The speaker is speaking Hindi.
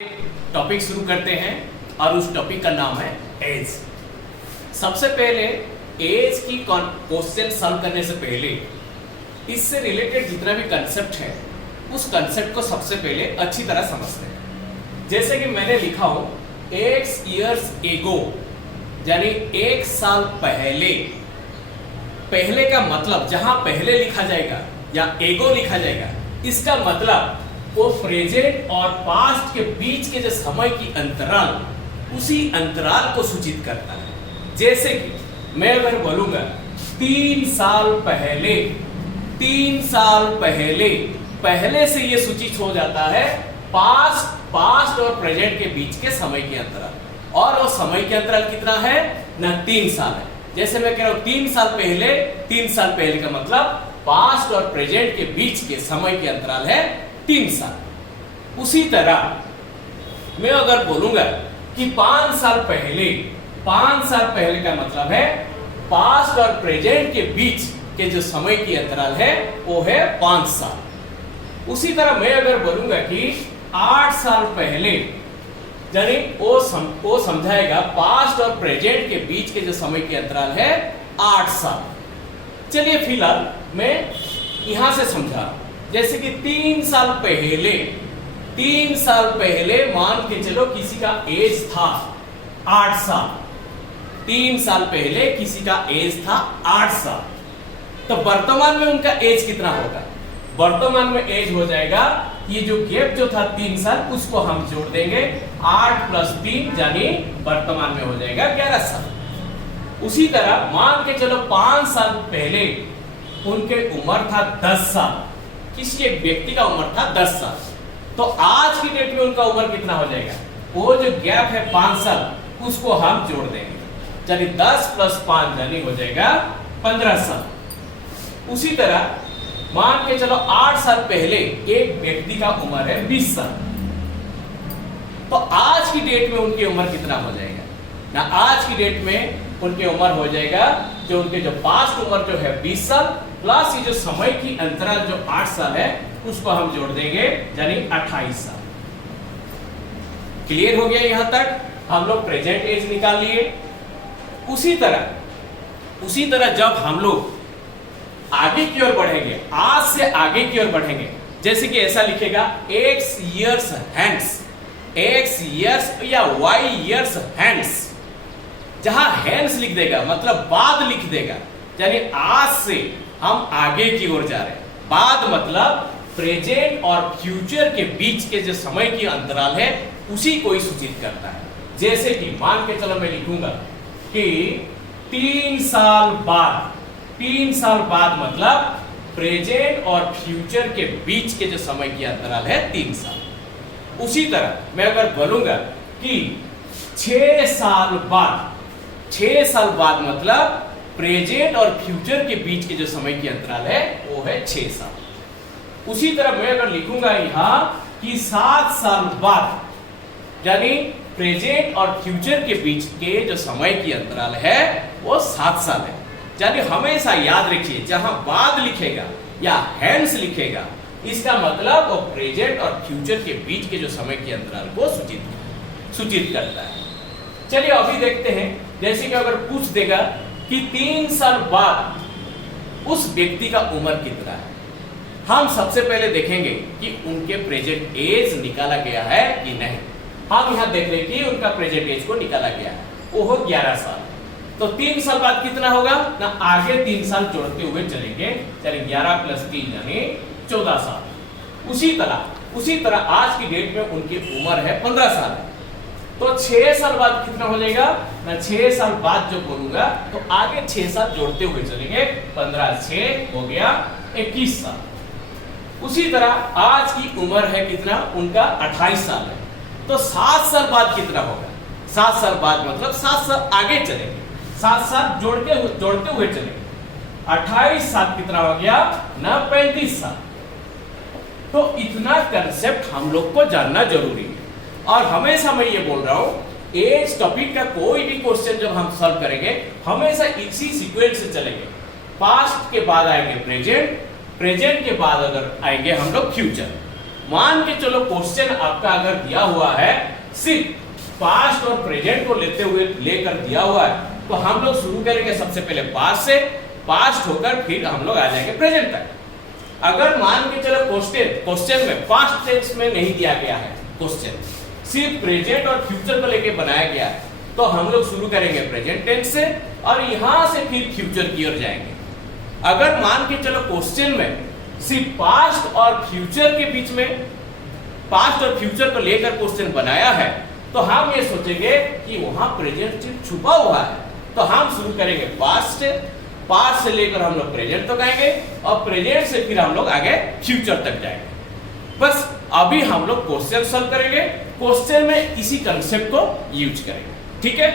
टॉपिक शुरू करते हैं और उस टॉपिक का नाम है एज। सबसे पहले एज की क्वेश्चन सॉल्व करने से पहले इससे रिलेटेड जितना भी कंसेप्ट है उस कंसेप्ट को सबसे पहले अच्छी तरह समझते हैं। जैसे कि मैंने लिखा हो एक्स ईयर्स एगो, यानी एक साल पहले। पहले का मतलब जहां पहले लिखा जाएगा या एगो लिखा जाएगा, इसका मतलब वो प्रेजेंट और पास्ट के बीच के जो समय की अंतराल, उसी अंतराल को सूचित करता है। जैसे कि मैं अगर बोलूंगा 3 साल पहले, 3 साल पहले, पहले से ये सूचित हो जाता है पास्ट और प्रेजेंट के बीच के समय की अंतराल। और वो समय के अंतराल कितना है ना, 3 साल है। जैसे मैं कह रहा हूं 3 साल पहले, 3 साल पहले का मतलब पास्ट और प्रेजेंट के बीच के समय के अंतराल है 3 साल। उसी तरह मैं अगर बोलूंगा कि 5 साल पहले, 5 साल पहले का मतलब है पास्ट और प्रेजेंट के बीच के जो समय की अंतराल है वो है 5 साल। उसी तरह मैं अगर बोलूंगा कि 8 साल पहले, यानी वो समझाएगा पास्ट और प्रेजेंट के बीच के जो समय की अंतराल है 8 साल। चलिए फिलहाल मैं यहां से समझा। जैसे कि 3 साल पहले, 3 साल पहले मान के चलो किसी का एज था 8 साल। 3 साल पहले किसी का एज था 8 साल, तो वर्तमान में उनका एज कितना होगा? वर्तमान में एज हो जाएगा, ये जो गैप जो था 3 साल उसको हम जोड़ देंगे, 8 + 3 यानी वर्तमान में हो जाएगा 11 साल। उसी तरह मान के चलो 5 साल पहले उनके उम्र था 10 साल, किसी एक व्यक्ति का उम्र था 10 साल, तो आज की डेट में उनका उम्र कितना हो जाएगा? वो जो गैप है 5 साल उसको हम जोड़ देंगे, यानी 10 + 5 यानी हो जाएगा 15 साल। उसी तरह मान के चलो 8 साल पहले एक व्यक्ति का उम्र है 20 साल, तो आज की डेट में उनकी उम्र कितना हो जाएगा ना? आज की डेट में उनकी उम्र हो जाएगा, जो उनके जो पास्ट उम्र जो है 20 साल प्लस ये जो समय की अंतराल जो 8 साल है उसको हम जोड़ देंगे, यानी 28 साल। क्लियर हो गया? यहां तक हम लोग प्रेजेंट एज निकाल लिए। उसी तरह जब हम लोग आगे की ओर बढ़ेंगे, आज से आगे की ओर बढ़ेंगे, जैसे कि ऐसा लिखेगा x years hence, x years या y years hence। जहां hence लिख देगा मतलब बाद लिख देगा, यानी आज से हम आगे की ओर जा रहे हैं। बाद मतलब प्रेजेंट और फ्यूचर के बीच के जो समय की अंतराल है उसी को ही सूचित करता है। जैसे कि मान के चलो मैं लिखूंगा कि 3 साल बाद, 3 साल बाद मतलब प्रेजेंट और फ्यूचर के बीच के जो समय की अंतराल है 3 साल। उसी तरह मैं अगर बोलूंगा कि 6 साल बाद, 6 साल बाद मतलब प्रेजेंट और फ्यूचर के बीच के जो समय की अंतराल है वो है 6 साल। उसी तरह मैं अगर लिखूंगा यहां कि 7 साल बाद, यानी प्रेजेंट और फ्यूचर के बीच के जो समय की अंतराल है वो 7 साल है। यानी हमेशा याद रखिए जहां बाद लिखेगा या हैंस लिखेगा, इसका मतलब वो प्रेजेंट और फ्यूचर के बीच के जो समय की अंतराल को सूचित करता है। चलिए अभी देखते हैं, जैसे कि अगर पूछ देगा कि 3 साल बाद उस व्यक्ति का उम्र कितना है, हम सबसे पहले देखेंगे कि उनके प्रेजेंट एज निकाला गया है कि नहीं। हम यहां देख रहे कि उनका प्रेजेंट एज को निकाला गया है, वो हो 11 साल। तो 3 साल बाद कितना होगा ना, आगे 3 साल जोड़ते हुए चलेंगे, चलिए 11 + 3 यानी 14 साल। उसी तरह आज की डेट में उनकी उम्र है 15 साल, तो 6 साल बाद कितना हो जाएगा ना, 6 साल बाद जो बोलूंगा तो आगे 6 साल जोड़ते हुए चलेंगे, 15 6 हो गया 21 साल। उसी तरह आज की उम्र है कितना, उनका 28 साल है, तो 7 साल बाद कितना होगा? 7 साल बाद मतलब 7 साल आगे चलेंगे, 7 साल जोड़ते हुए चलेंगे, 28 साल कितना हो गया ना, 35 साल। तो इतना कंसेप्ट हम लोग को जानना जरूरी है। और हमेशा मैं ये बोल रहा हूं एज टॉपिक का कोई भी क्वेश्चन जब हम सॉल्व करेंगे हमेशा इसी सीक्वेंस से चलेंगे। पास्ट के बाद आएंगे प्रेजेंट, प्रेजेंट के बाद अगर आएंगे हम लोग फ्यूचर, मान के चलो क्वेश्चन आपका अगर दिया हुआ है सिर्फ पास्ट और प्रेजेंट को लेकर दिया हुआ है, तो हम लोग शुरू करेंगे सबसे पहले पास्ट से, पास्ट होकर फिर हम लोग आ जाएंगे प्रेजेंट तक। अगर मान के चलो क्वेश्चन में पास्ट टेंस में नहीं दिया गया है, क्वेश्चन सिर्फ प्रेजेंट और फ्यूचर को लेके बनाया गया है, तो हम लोग शुरू करेंगे प्रेजेंट टेंस से और यहां से फिर फ्यूचर की ओर जाएंगे। अगर मान के चलो क्वेश्चन में सिर्फ पास्ट और फ्यूचर के बीच में, पास्ट और फ्यूचर को लेकर क्वेश्चन बनाया है, तो हम ये सोचेंगे कि वहां प्रेजेंट छुपा हुआ है, तो हम शुरू करेंगे पास्ट से लेकर हम लोग प्रेजेंट तक आएंगे और प्रेजेंट से फिर हम लोग आगे फ्यूचर तक जाएंगे। बस अभी हम लोग क्वेश्चन सॉल्व करेंगे, क्वेश्चन में इसी कंसेप्ट को यूज करेंगे, ठीक है।